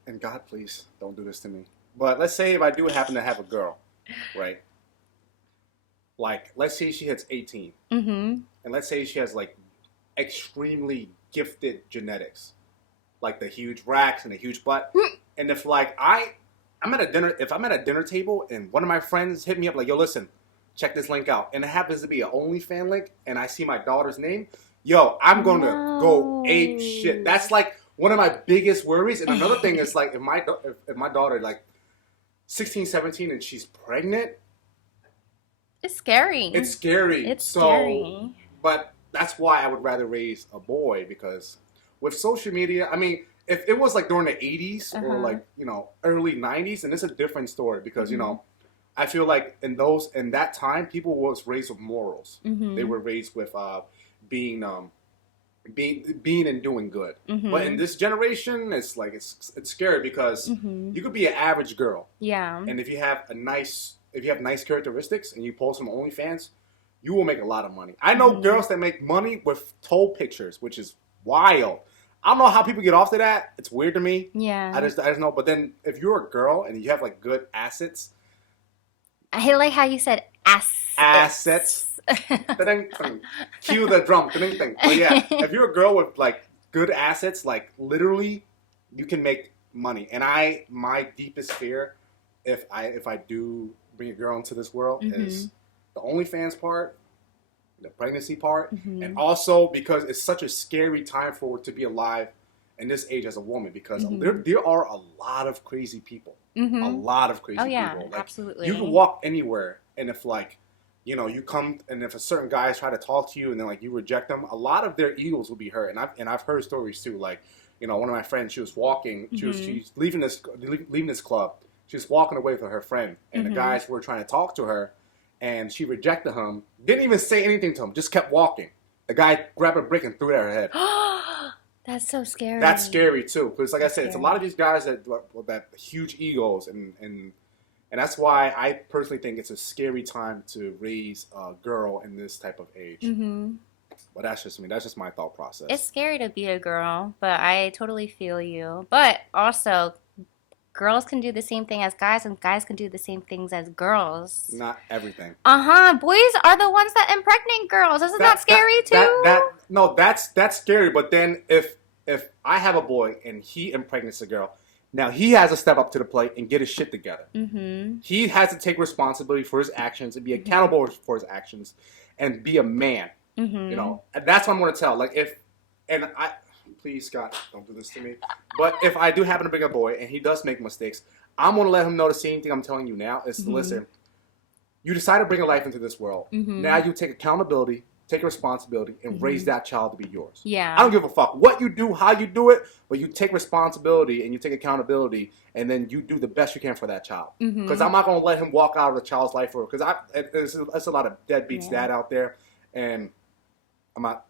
and God please don't do this to me, but let's say if I do happen to have a girl, right? Like let's say she hits 18, Mm-hmm. and let's say she has like extremely gifted genetics, like the huge racks and the huge butt, and if like I'm at a dinner, if I'm at a dinner table and one of my friends hit me up like, yo, listen, check this link out, and it happens to be an OnlyFans link, and I see my daughter's name, yo, I'm gonna go ape shit. That's like one of my biggest worries. And another thing is like if my daughter like 16, 17 and she's pregnant, It's scary. it's scary. It's So, scary. but that's why I would rather raise a boy, because with social media, I mean, if it was like during the 80s or Uh-huh. like, early 90s, and it's a different story because, Mhm. I feel like in that time, people was raised with morals. Mm-hmm. They were raised with being being and doing good. Mm-hmm. But in this generation, it's like it's scary because Mm-hmm. you could be an average girl, Yeah. and if you have nice characteristics and you post them on OnlyFans, you will make a lot of money. I know Mhm. girls that make money with toe pictures, which is wild. I don't know how people get off to that. It's weird to me. Yeah. I just know. But then if you're a girl and you have like good assets, I like how you said assets. Assets. ding, ding, cue the drum, ding, ding. But yeah, if you're a girl with like good assets, like literally, you can make money. And my deepest fear, if I do bring a girl into this world, is the OnlyFans part, the pregnancy part, Mhm. and also because it's such a scary time for to be alive in this age as a woman, because Mhm. there are a lot of crazy people, Mm-hmm. a lot of crazy Oh yeah, people. Like, absolutely. you can walk anywhere, and if like, you come, and if a certain guys try to talk to you, and then like you reject them, a lot of their egos will be hurt. And I've heard stories too. Like, one of my friends, she was walking, she's leaving this club. She was walking away with her friend, and the Mhm. guys were trying to talk to her, and she rejected him. Didn't even say anything to him. Just kept walking. The guy grabbed a brick and threw it at her head. That's so scary. That's scary too, because like I said, That's it's a scary. lot of these guys that huge egos, and that's why I personally think it's a scary time to raise a girl in this type of age. Mm-hmm. But that's just me. That's just my thought process. It's scary to be a girl, but I totally feel you. But also, girls can do the same thing as guys, and guys can do the same things as girls. Not everything. Boys are the ones that impregnate girls. Isn't that scary too? No, that's scary. But then if I have a boy and he impregnates a girl, now he has to step up to the plate and get his shit together. Mm-hmm. He has to take responsibility for his actions and be accountable for his actions and be a man. Mm-hmm. And that's what I'm going to tell. Like please, Scott, don't do this to me. But if I do happen to bring a boy and he does make mistakes, I'm going to let him know the same thing I'm telling you now is to listen. You decide to bring a life into this world. Mhm. Now you take accountability, take responsibility, and raise that child to be yours. Yeah. I don't give a fuck what you do, how you do it, but you take responsibility and you take accountability, and then you do the best you can for that child. Mhm. Because I'm not going to let him walk out of the child's life, because there's a lot of deadbeats Yeah. dad out there, and I'm not.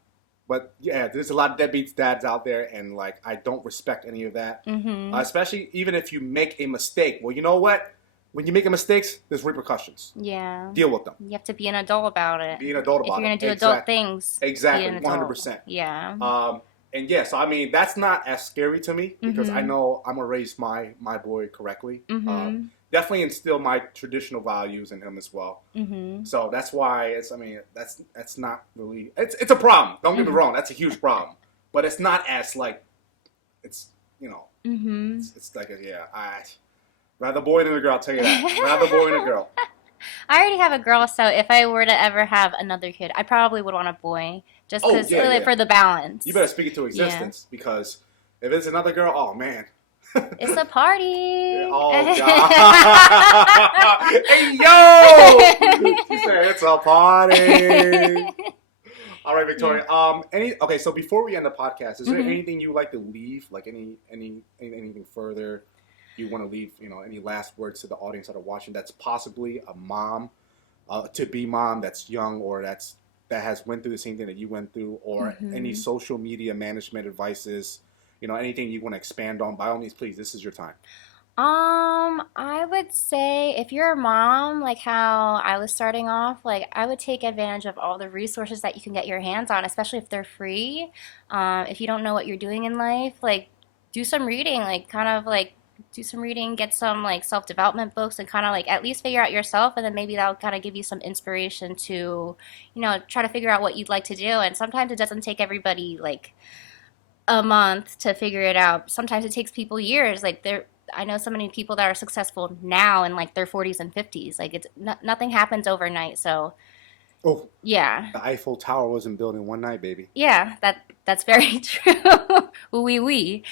But yeah, there's a lot of deadbeats dads out there, and like I don't respect any of that. Mm-hmm. Especially even if you make a mistake. Well, you know what? When you make mistakes, there's repercussions. Yeah. Deal with them. You have to be an adult about it. Be an adult If about you're it. gonna do adult things, be Exactly. an adult. 100%. Yeah. And yeah, so I mean that's not as scary to me because I Mhm. know I'm gonna raise my boy correctly. Mhm. Definitely instill my traditional values in him as well. Mhm. So that's why it's. I mean, that's not really. It's a problem. Don't get me Mhm. wrong. That's a huge problem. But it's not as like. It's you know. Mhm. It's like yeah. I rather boy than a girl. I'll tell you that. Rather boy than a girl. I already have a girl, so if I were to ever have another kid, I probably would want a boy, just Oh, because yeah, yeah. for the balance. You better speak it to existence because if it's another girl, oh man. It's a party. Oh God! Hey yo! She said it's a party. All right, Victoria. Okay. So before we end the podcast, is there Mhm. anything you would like to leave? Like anything further you want to leave? You know, any last words to the audience that are watching? That's possibly a mom, to be mom that's young or that has went through the same thing that you went through, or any Mhm. social media management advices. You know, anything you want to expand on? By all means, please. This is your time. I would say if you're a mom, like how I was starting off, like I would take advantage of all the resources that you can get your hands on, especially if they're free. If you don't know what you're doing in life, like do some reading, like kind of like do some reading, get some like self-development books and kind of like at least figure out yourself and then maybe that'll kind of give you some inspiration to, try to figure out what you'd like to do. And sometimes it doesn't take everybody like a month to figure it out. Sometimes it takes people years. I know so many people that are successful now in like their 40s and 50s. Like nothing happens overnight. So Oh, yeah, the Eiffel Tower wasn't built in one night, baby. yeah, that's very true. Oui, oui.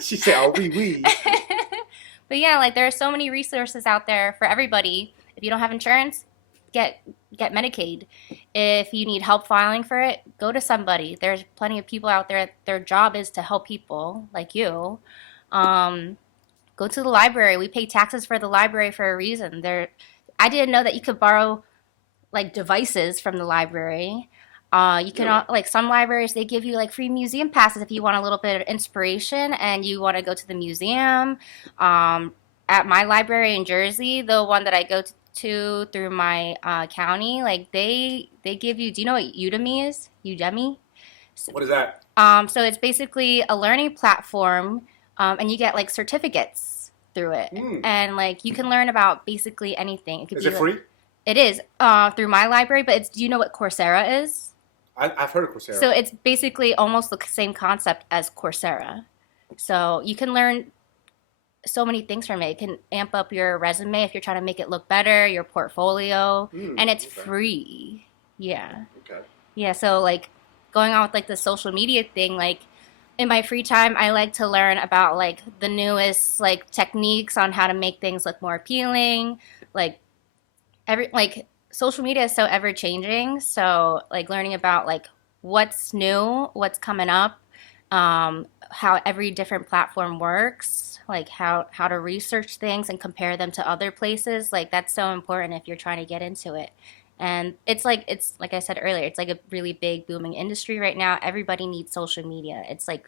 She said, "Oh, we." But yeah, like there are so many resources out there for everybody. If you don't have insurance, get Medicaid. If you need help filing for it, go to somebody. There's plenty of people out there. Their job is to help people like you. Um, Go to the library. We pay taxes for the library for a reason. I didn't know that you could borrow like devices from the library. You can Really? like some libraries they give you like free museum passes if you want a little bit of inspiration and you want to go to the museum. At my library in Jersey, the one that I go to through my county, like they give you. Do you know what Udemy is? Udemy. What is that? So it's basically a learning platform, and you get like certificates through it, Mm. and like you can learn about basically anything. It could Is be it like, free? it is through my library, but do you know what Coursera is? I've heard of Coursera. So it's basically almost the same concept as Coursera. So you can learn so many things from it. It can amp up your resume if you're trying to make it look better, your portfolio, and it's Okay. free. Yeah. Okay. Yeah, so like going on with like the social media thing, like in my free time, I like to learn about like the newest like techniques on how to make things look more appealing. Like social media is so ever changing. So like learning about like what's new, what's coming up, how every different platform works, like how to research things and compare them to other places. Like that's so important if you're trying to get into it. And it's like I said earlier, it's like a really big booming industry right now. Everybody needs social media.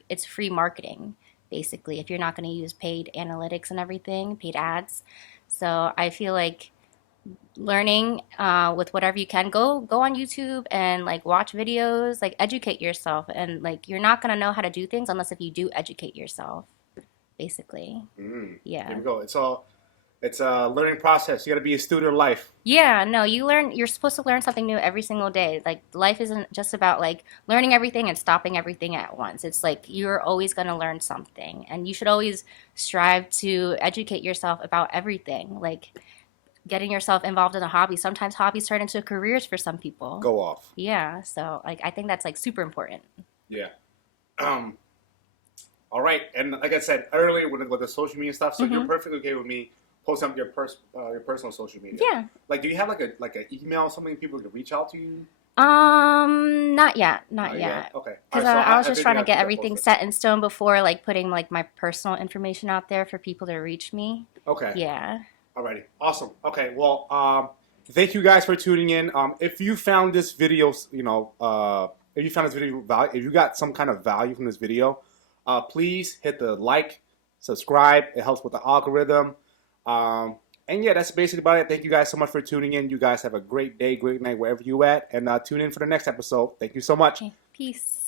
It's free marketing basically if you're not going to use paid analytics and everything, paid ads. So I feel like learning with whatever you can, go on YouTube and like watch videos, like educate yourself, and like you're not going to know how to do things unless if you do educate yourself basically. There Yeah. we go. It's a learning process. You got to be a student of life. Yeah, no, you're supposed to learn something new every single day. Like life isn't just about like learning everything and stopping everything at once. It's like you're always going to learn something and you should always strive to educate yourself about everything. Like getting yourself involved in a hobby. Sometimes hobbies turn into careers for some people. Go off. Yeah, so like I think that's like super important. Yeah. Um. All right. And like I said earlier, with the social media stuff, so you're perfectly okay with me posting up your personal social media. Yeah. Like, do you have like an email, something people can reach out to you? Not yet, not yet. Okay. Because All right, so I was just think trying to have get that everything posted. set in stone before like putting like my personal information out there for people to reach me. Okay. Yeah. Alrighty. Awesome. Okay. Well, thank you guys for tuning in. If you found this video, if you found this video value, if you got some kind of value from this video, please hit the like, subscribe. It helps with the algorithm. And yeah, that's basically about it. Thank you guys so much for tuning in. You guys have a great day, great night, wherever you at. And tune in for the next episode. Thank you so much. Okay, peace.